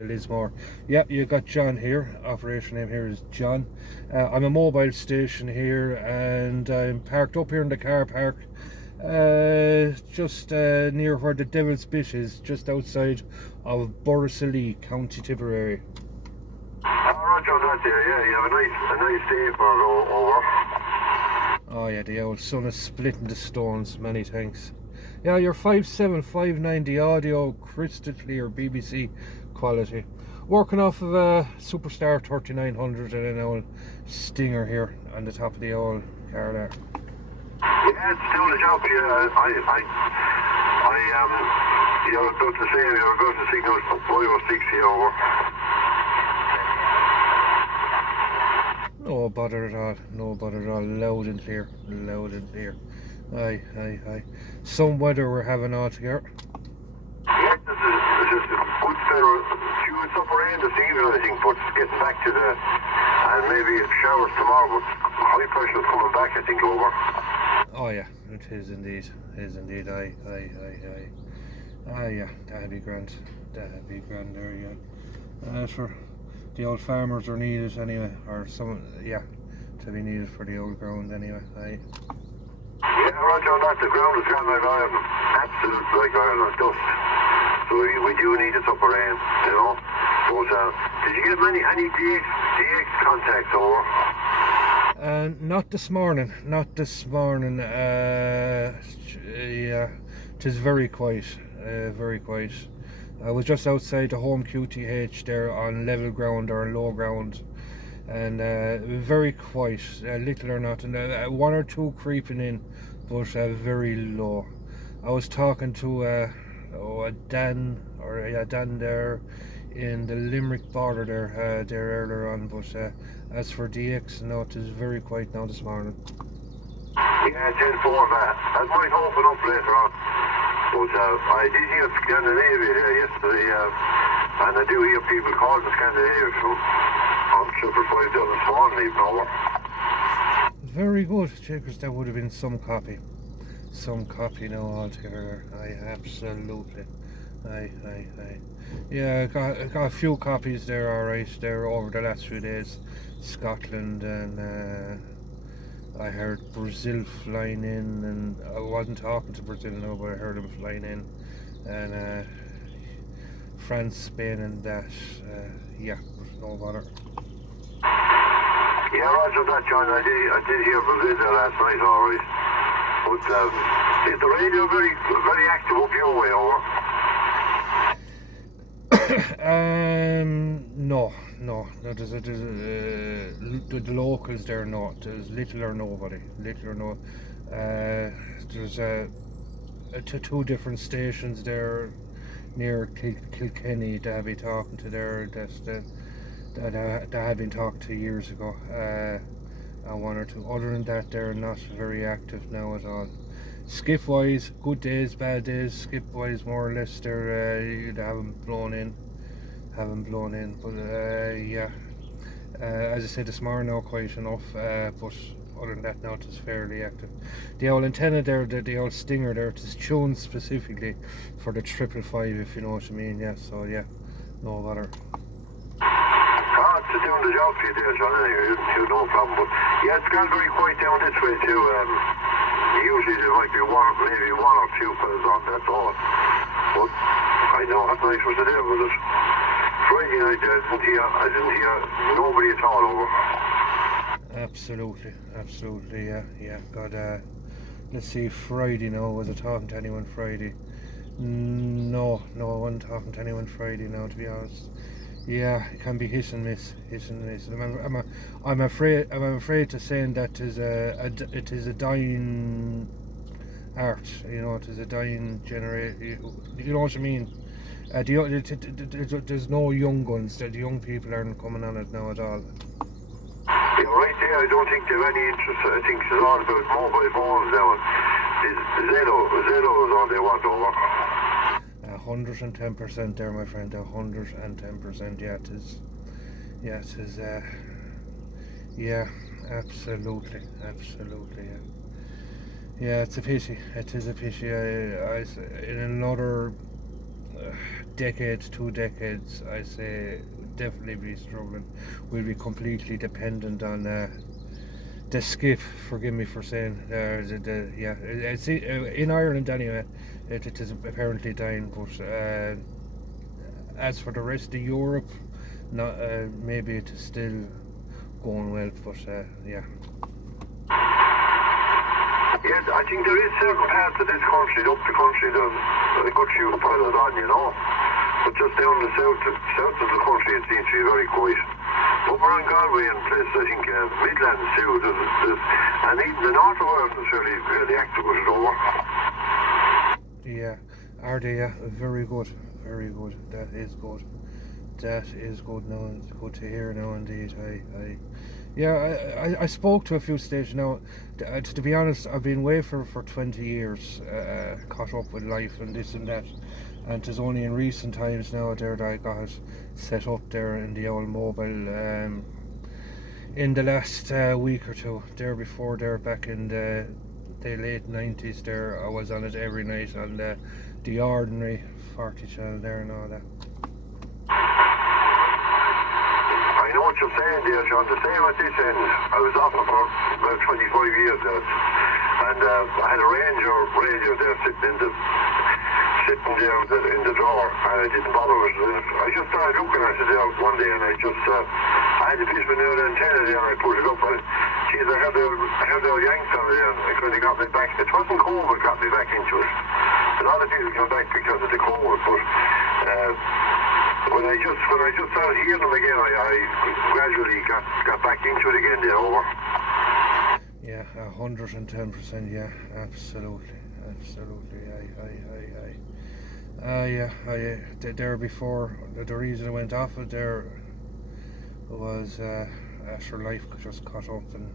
Lismore. Yeah, you got John here. Operation name here is John. I'm a mobile station here, and I'm parked up here in the car park, just near where the Devil's Bit is, just outside of Borrisoleigh, County Tipperary. Roger that there, yeah. You have a nice day for over. Oh yeah, the old sun is splitting the stones. Many thanks. Yeah, you're 5759, audio crystal clear, BBC quality. Working off of a Superstar 3900 and an old Stinger here on the top of the old car there. Yeah, it's doing the job here. You're about to say you're about to signal 506 here over. No bother at all, no bother at all. Loud and clear, loud and clear. Aye, aye, aye. Some weather we're having all together. Yeah, this is a good spell. Few upper rain this evening, I think, but it's getting back to the, and maybe showers tomorrow, but high pressure's coming back, I think, over. Oh yeah, it is indeed, aye, aye, aye, aye. Ah yeah, that'd be grand, there, yeah. For the old farmers are needed anyway, or some, yeah, to be needed for the old ground anyway, aye. Yeah, Roger, that the ground is kind of like iron, absolute like iron and dust. So we do need it upper rain, you know. But did you get any DX contacts over? Not this morning, yeah, it is very quiet, very quiet. I was just outside the home QTH there on level ground or low ground, and very quiet, little or not, and one or two creeping in, but very low. I was talking to Dan there in the Limerick border there earlier on, but as for DX, no, it is very quiet now this morning. Yeah, 10-4, that might open up later on. But I did hear Scandinavia there yesterday, and I do hear people calling Scandinavia on 555 down this morning even over. Very good, checkers. That would have been some copy now altogether. Aye, absolutely. Aye. Yeah, I got a few copies there, alright, there over the last few days. Scotland, and I heard Brazil flying in, and I wasn't talking to Brazil now, but I heard them flying in, and France, Spain, and that. Yeah, no bother. Yeah, Roger that, John. I did hear Brazil there last night, alright. But is the radio very active up your way, over? No. There's the locals there. No, there's little or nobody. There's two different stations there near Kilkenny that I've been talking to there. That I had been talking to years ago. One or two. Other than that, they're not very active now at all. Skip wise, good days, bad days. Skip wise, more or less, they haven't blown in. But yeah, as I said this morning, now quite enough. But other than that, now it is fairly active. The old antenna there, the old Stinger there, it is tuned specifically for the 555, if you know what I mean. Yeah, so yeah, no bother. It's doing the job for you there, John, anyway, no problem. But yeah, it's gone very quiet down this way too. Usually there might be maybe one or two fellas on, that's all. But I know that night was the day, was it? Friday night I didn't hear nobody at all over. Absolutely, yeah. God, let's see, Friday now, was I talking to anyone Friday? No, I wasn't talking to anyone Friday now, to be honest. Yeah, it can be hit and miss. I'm afraid to say that it is a dying art. You know, it is a dying generation. You know what I mean? There's no young guns. The young people aren't coming on it now at all. You're right there. I don't think they have any interest. I think it's all about mobile phones now. Zillow is all they want over. 110% there, my friend. 110%. Yeah, it is. Yeah, absolutely. Yeah, it's a pity. It is a pity. In another decades, 2 decades, I say definitely be struggling. We'll be completely dependent on the skip. Forgive me for saying, yeah, it's in Ireland anyway. It is apparently dying, but as for the rest of Europe, not maybe it is still going well, but yeah. Yes, I think there is certain parts of this country, up the country, there's a good few pilots on, you know. But just down the south of the country, it seems to be very quiet. Over in Galway and places, I think Midlands too, and even the north of Ireland is really active with it over. Yeah, are they? Yeah, very good, very good. That is good. That is good now. It's good to hear now, indeed. I spoke to a few stations now. To be honest, I've been away for 20 years, caught up with life and this and that. And it's only in recent times now there that I got set up there in the old mobile. In the last week or two, there before there, back in the late 90s there, I was on it every night on the ordinary 40 channel there and all that. I know what you're saying there, John. The same at this end. I was off for about 25 years there. And I had a Ranger radio there sitting there in the drawer, and I didn't bother with it. I just started looking at it there one day, and I had a piece of an antenna there, and I put it up, and geez, I had a yanks on it there, and I kind of got me back. It wasn't COVID got me back into it. A lot of people come back because of the COVID, but when I just started hearing them again, I gradually got back into it again there, over. Yeah, 110%, yeah, absolutely. There before, the reason I went off it there was after life just caught up and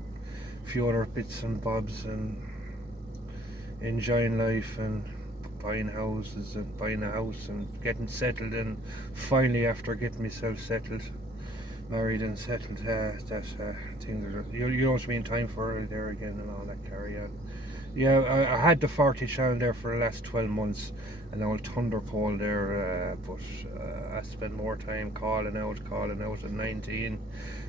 a few other bits and bobs and enjoying life and buying houses and buying a house and getting settled, and finally after getting myself settled, married and settled, things are, you know what I mean, time for it there again and all that carry on. Yeah, I had the 40 channel there for the last 12 months, an old Thunder Pole there, but I spent more time calling out at 19,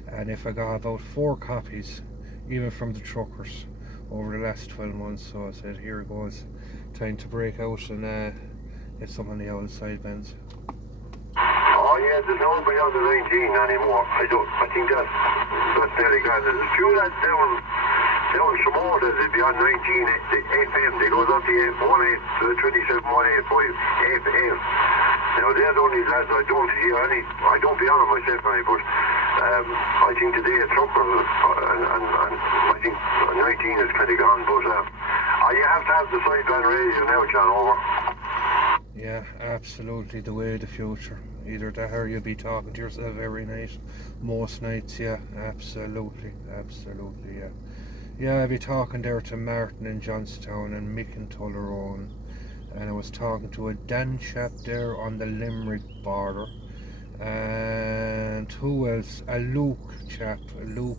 and if I got about 4 copies, even from the truckers, over the last 12 months, so I said, here it goes, time to break out and get some on the old sidebends. Oh yeah, there's nobody on the 19 anymore. I think that's nearly gone. There's a few lads down some more that would be on 19 FM. They goes up to 27 185 FM. Now they're the only lads I don't hear any. I don't be on them myself any, but I think today a trucker and I think 19 is kind of gone. But you have to have the sideband radio now, John, over. Yeah, absolutely, the way of the future. Either that or you'll be talking to yourself every night, most nights. Yeah, absolutely, yeah. Yeah, I'd be talking there to Martin in Johnstown and Mick in Tullaroan, and I was talking to a Dan chap there on the Limerick border, and who else? A Luke chap, no,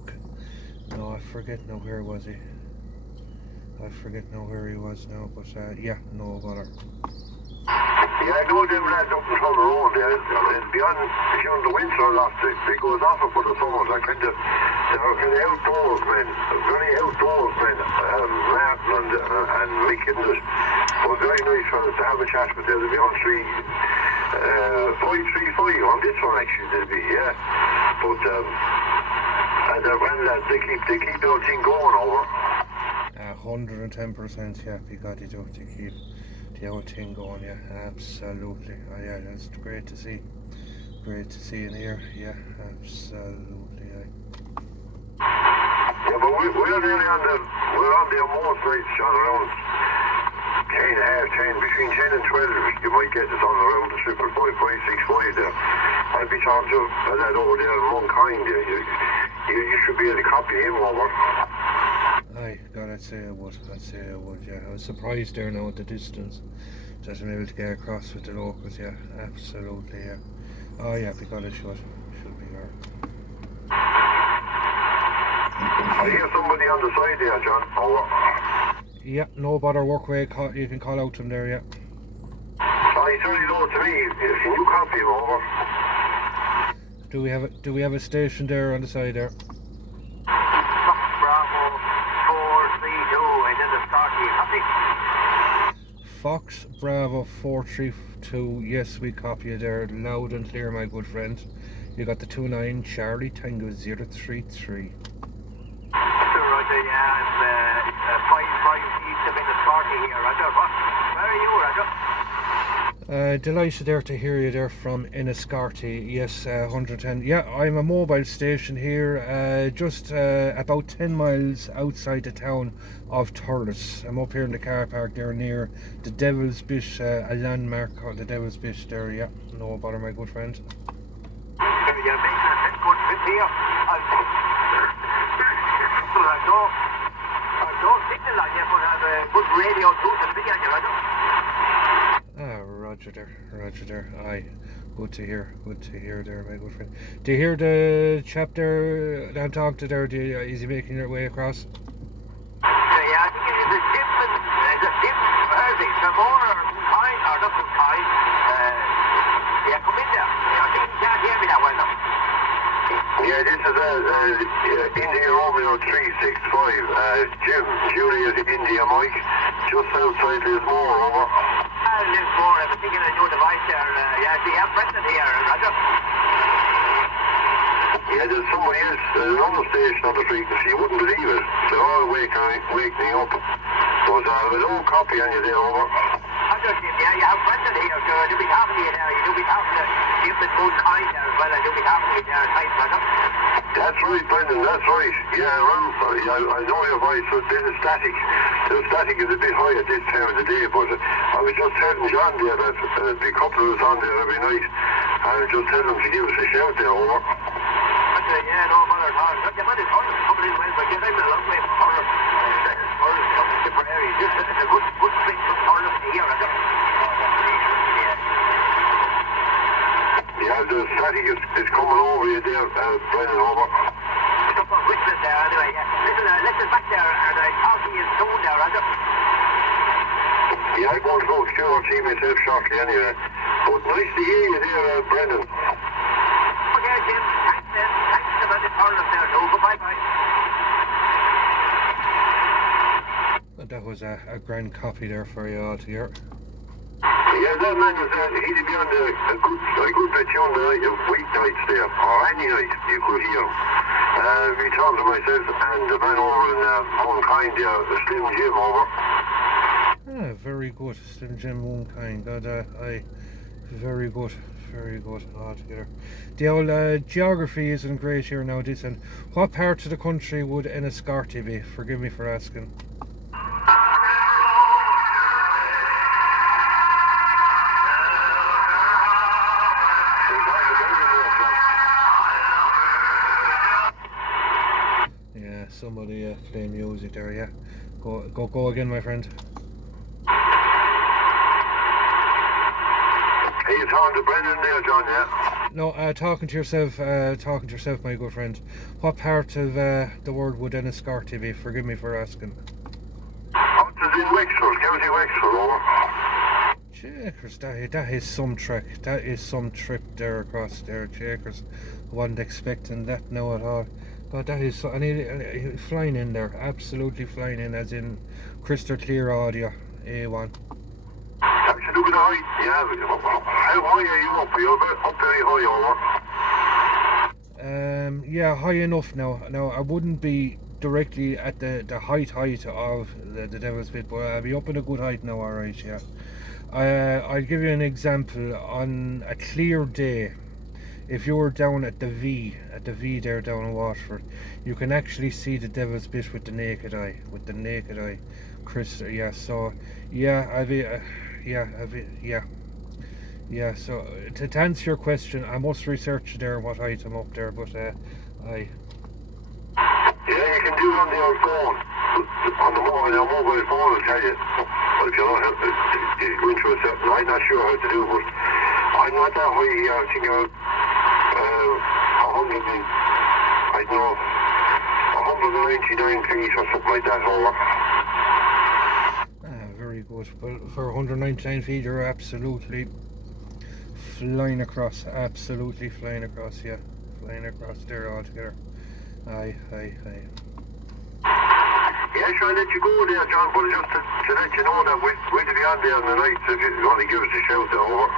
I forget now, where was he? I forget now where he was now, but yeah, no bother. Yeah, I know them lads up in Tullaroan there. It's beyond, during the winter a lot. They goes off for the summer. They're kind of outdoors men, very outdoors men, Martin and Mick and it. So very nice fellas to have a chat with. They'll be on 535 on this one actually, they'll be, yeah. But and they're grand lads. They keep the whole thing going over. 110%, yeah, you got to do to keep the old thing going, yeah, absolutely. Oh, yeah, that's great to see and hear, yeah, absolutely. Yeah, but we're nearly on the most nights, John, around 10, between 10 and 12, you might get us on around the 55565 there. I'd be talking to a lad over there in Monkind there. You should be able to copy him over. Aye, God, I'd say I would, yeah. I was surprised there now at the distance that I'm able to get across with the locals, yeah, absolutely, yeah. Oh yeah, because it should be there. I hear somebody on the side there, John. Over. Yeah, no bother, work away, you can call out to them there, yeah. Sorry, very low to me. Can you copy him over? Do we have a station there on the side there? Bravo 432 and then the Scotty. Copy. Fox Bravo 432. Yes, we copy you there, loud and clear, my good friend. You got the 29 Charlie Tango 033. Roger, yeah, and 5 east of the Scotty here, Roger. Where are you, Roger? Delighted there to hear you there from Enniscarty. Yes, 110. Yeah, I'm a mobile station here, just about 10 miles outside the town of Thurles. I'm up here in the car park there near the Devil's Bish, a landmark called the Devil's Bish there. Yeah, no bother, my good friend. You're making a good trip here. I don't signal on you, but I have a good radio too to be on you, Roger. Roger there. Aye, good to hear there, my good friend. Do you hear the chap there that I'm talking to there? Is he making their way across? Yeah, I think it is a different, where is he? Tremor or Kind, or not Kind. Yeah, come in there. I think you can't hear me that well now. Yeah, this is India Romeo 365. Jim, Juliet India Mike, just outside Lismore, over. Lismore, I'm thinking a new device there. Yeah, see, I'm Brendan here, Roger. Yeah, there's somebody else, another station on the frequency, you wouldn't believe it. They're all waking up. But I have a low copy on you there, over. Roger, Jim, yeah, you have Brendan here, so you'll be talking to you there. You'll be talking to Jim and Good Kind there as well, and you'll be talking to you there, thanks, Roger. That's right, Brendan, that's right. Yeah, I know your voice, but this is static. The static is a bit high at this time of the day, but I was just telling John there that the couple of us on there every night, and I was just telling him to give us a shout there, over. Yeah, no bother at all. Look, the man is coming in well, but you're a long way from Thurles. Thurles comes to Tipperary. It's a good thing from Thurles to here, Roger. Yeah, the static is coming over you there, Brendan, over. Stop on whistling there, anyway, yeah. Listen back there, and I'll talk to you soon there, Roger. Yeah, I'm going to go to QRT myself shortly anyway. But nice to hear you there, Brendan. Okay, Jim. Thanks, then. Thanks to the man in Thurles there, too. Bye-bye. That was a grand copy there for you all to hear. Yeah, that man was he'd be on a good bit on the night of weeknights there, or any night you could hear him. We talked to myself and the man over in Moonkind there, Slim Jim, over. Ah, very good, Slim Jim Moonkind. Very good altogether. The old geography isn't great here now, this, and what part of the country would Enniscarty be? Forgive me for asking. Yeah, somebody playing music there, yeah. Go again, my friend. Are you talking to Brendan there, John, yeah? No, talking to yourself, my good friend. What part of the world would Enniscarty be? Forgive me for asking. Up to in Wexford, County Wexford, over. Checkers, that is some trek. That is some trip there across there, Checkers. I wasn't expecting that now at all. God, that is so. I need flying in there, absolutely flying in, as in crystal clear audio, A1. Actually, look at the height. Yeah, how high are you up? You're up very high, over. Yeah, high enough now. Now I wouldn't be directly at the height of the Devil's Bit, but I'll be up in a good height now. All right, yeah. I'll give you an example. On a clear day, if you're down at the V there down in Waterford, you can actually see the Devil's Bit with the naked eye. Crystal, yeah. So, yeah, yeah. So to answer your question, I must research there what height I'm up there, but Yeah, you can do it on your phone. On your mobile phone, I'll tell you. But if you don't have to go into a certain, I'm not sure how to do it, but I'm not that high here. I think I'm 199 feet or something like that, over. Very good. Well, for 199 feet, you're absolutely flying across, absolutely flying across, yeah. Flying across there altogether. Aye. Yeah, sure, I'll let you go there, John, but just to let you know that we'll be on there in the night if you're going to give us a shout there, over.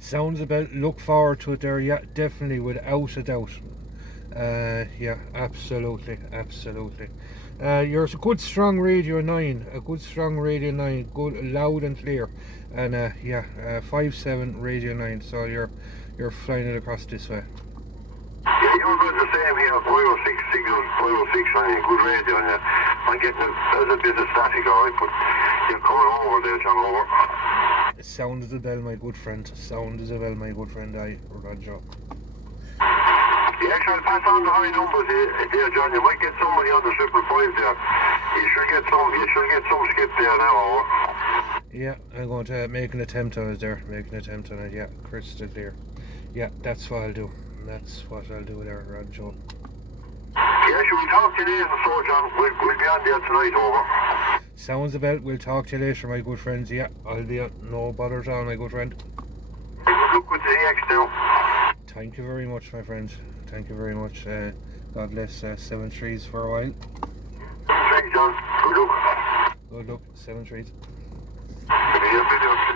Sounds about, look forward to it there, yeah, definitely, without a doubt. Yeah, absolutely. You're a good strong Radio 9, good, loud and clear. And yeah, 5-7 Radio 9, so you're flying it across this way. Yeah, you're good the same here, 506 signals, 506 on good radio, and I'm getting a bit of static, alright, but you're coming over there, John, over. Sound as a bell, my good friend. Aye, Roger. Yeah, I'll pass on the high numbers there, John. You might get somebody on the 555 there. You should get some skip there now, over. Yeah, I'm going to make an attempt on it there. Yeah, crystal clear. Yeah, that's what I'll do. There, Roger. Yeah, should we talk to you later, so, John? We'll be on there tonight, over. Sounds about, we'll talk to you later, my good friends. Yeah, I'll be on, no bother at all, my good friend. Good luck with the EX now. Thank you very much, my friend. Thank you very much. God bless 7 trees for a while. Thanks, John. Good luck. Good luck, 7 trees. Yeah,